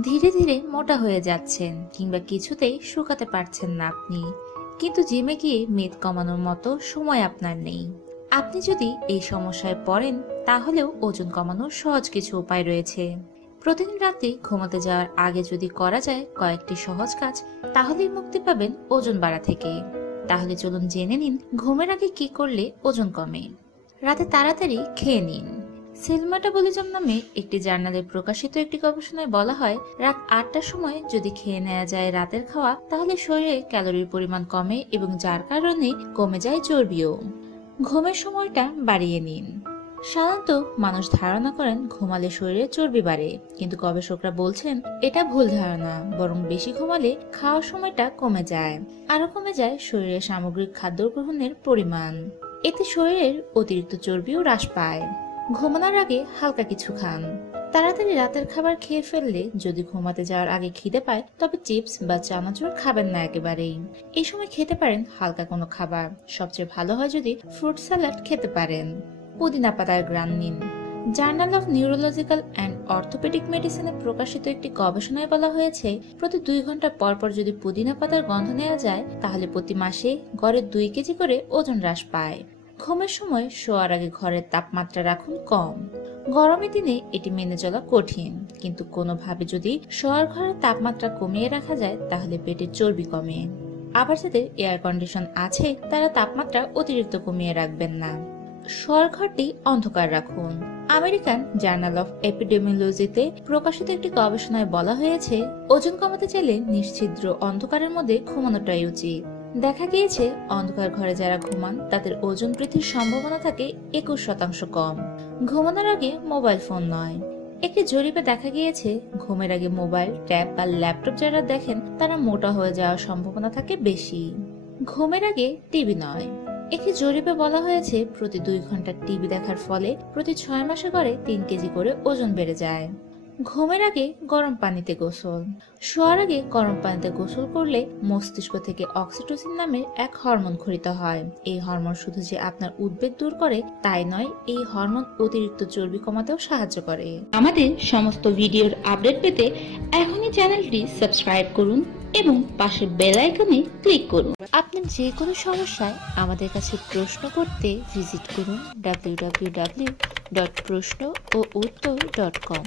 ধীরে ধীরে মোটা হয়ে যাচ্ছেন কিংবা কিছুতেই শুকাতে পারছেন না আপনি। কিন্তু জিমে গিয়ে মেদ কমানোর মতো সময় আপনার নেই। আপনি যদি এই সমস্যায় পড়েন, তাহলেও ওজন কমানোর সহজ কিছু উপায় রয়েছে। প্রতিদিন রাতে ঘুমাতে যাওয়ার আগে যদি করা যায় কয়েকটি সহজ কাজ, তাহলেই মুক্তি পাবেন ওজন বাড়া থেকে। তাহলে চলুন জেনে নিন ঘুমের আগে কি করলে ওজন কমে। রাতে তাড়াতাড়ি খেয়ে নিন। সেল মেটাবলিজম নামে একটি জার্নালে প্রকাশিত একটি গবেষণায় বলা হয়, রাত আটটার সময় যদি খেয়ে নেওয়া যায় রাতের খাওয়া, তাহলে শরীরে ক্যালোরির পরিমাণ কমে এবং যার কারণে কমে যায় চর্বিও। ঘুমের সময়টা বাড়িয়ে নিন। সাধারণত মানুষ ধারণা করেন ঘুমালে শরীরে চর্বি বাড়ে, কিন্তু গবেষকরা বলছেন এটা ভুল ধারণা, বরং বেশি ঘুমালে খাওয়ার সময়টা কমে যায়। আরও কমে যায় শরীরের সামগ্রিক খাদ্য গ্রহণের পরিমাণ। এতে শরীরের অতিরিক্ত চর্বিও হ্রাস পায়। ঘুমানোর আগে হালকা কিছু খান। তাড়াতাড়ি রাতের খাবার খেয়ে ফেললে যদি ঘুমাতে যাওয়ার আগে খিদে পায়, তবে চিপস বা চানাচুর খাবেন না একেবারেই। এই সময় খেতে পারেন হালকা কোনো খাবার। সবচেয়ে ভালো হয় যদি ফ্রুট স্যালাড খেতে পারেন। পুদিনা পাতার গ্রান নিন। Journal of neurological and orthopedic মেডিসিনে প্রকাশিত একটি গবেষণায় বলা হয়েছে, প্রতি দুই ঘণ্টা পর পর যদি পুদিনা পাতার গন্ধ নেওয়া যায়, তাহলে প্রতি মাসে গড়ে দুই কেজি করে ওজন হ্রাস পায়। ঘুমের সময় শোয়ার আগে ঘরের তাপমাত্রা রাখুন কম। গরমের দিনে এটি মেনে চলা কঠিন, কিন্তু কোনোভাবে যদি শোয়ার ঘরের তাপমাত্রা কমিয়ে রাখা যায়, তাহলে পেটের চর্বি কমে। আবার যাদের এয়ার কন্ডিশন আছে, তারা তাপমাত্রা অতিরিক্ত কমিয়ে রাখবেন না। শোয়ার ঘরটি অন্ধকার রাখুন। আমেরিকান জার্নাল অফ এপিডেমিওলজিতে প্রকাশিত একটি গবেষণায় বলা হয়েছে, ওজন কমাতে চাইলে নিশ্ছিদ্র অন্ধকারের মধ্যে ঘুমানোটাই উচিত। দেখা গিয়েছে, অন্ধকার ঘরে যারা ঘুমান, তাদের ওজন বৃদ্ধির সম্ভাবনা থাকে একুশ শতাংশ কম। ঘুমানোর আগে মোবাইল ফোন নয়। একটি জরিপে দেখা গিয়েছে, ঘুমের আগে মোবাইল, ট্যাব বা ল্যাপটপ যারা দেখেন, তারা মোটা হয়ে যাওয়ার সম্ভাবনা থাকে বেশি। ঘুমের আগে টিভি নয়। একটি জরিপে বলা হয়েছে, প্রতি দুই ঘণ্টা টিভি দেখার ফলে প্রতি ছয় মাসে করে তিন কেজি করে ওজন বেড়ে যায়। ঘুমের আগে গরম পানিতে গোসল। শোয়ার আগে গরম পানিতে গোসল করলে মস্তিষ্ক থেকে অক্সিটোসিন নামের এক হরমোন খরিত হয়। এই হরমোন শুধু যে আপনার উদ্বেগ দূর করে, তাই নয়, এই হরমোন অতিরিক্ত চর্বি কমাতেও সাহায্য করে। আমাদের সমস্ত ভিডিওর আপডেট পেতে এখনই চ্যানেলটি সাবস্ক্রাইব করুন এবং পাশে বেল আইকনে ক্লিক করুন। আপনার যে কোনো সমস্যায় আমাদের কাছে প্রশ্ন করতে ভিজিট করুন ডাব্লিউ ডট প্রশ্ন ও উত্তর ডট কম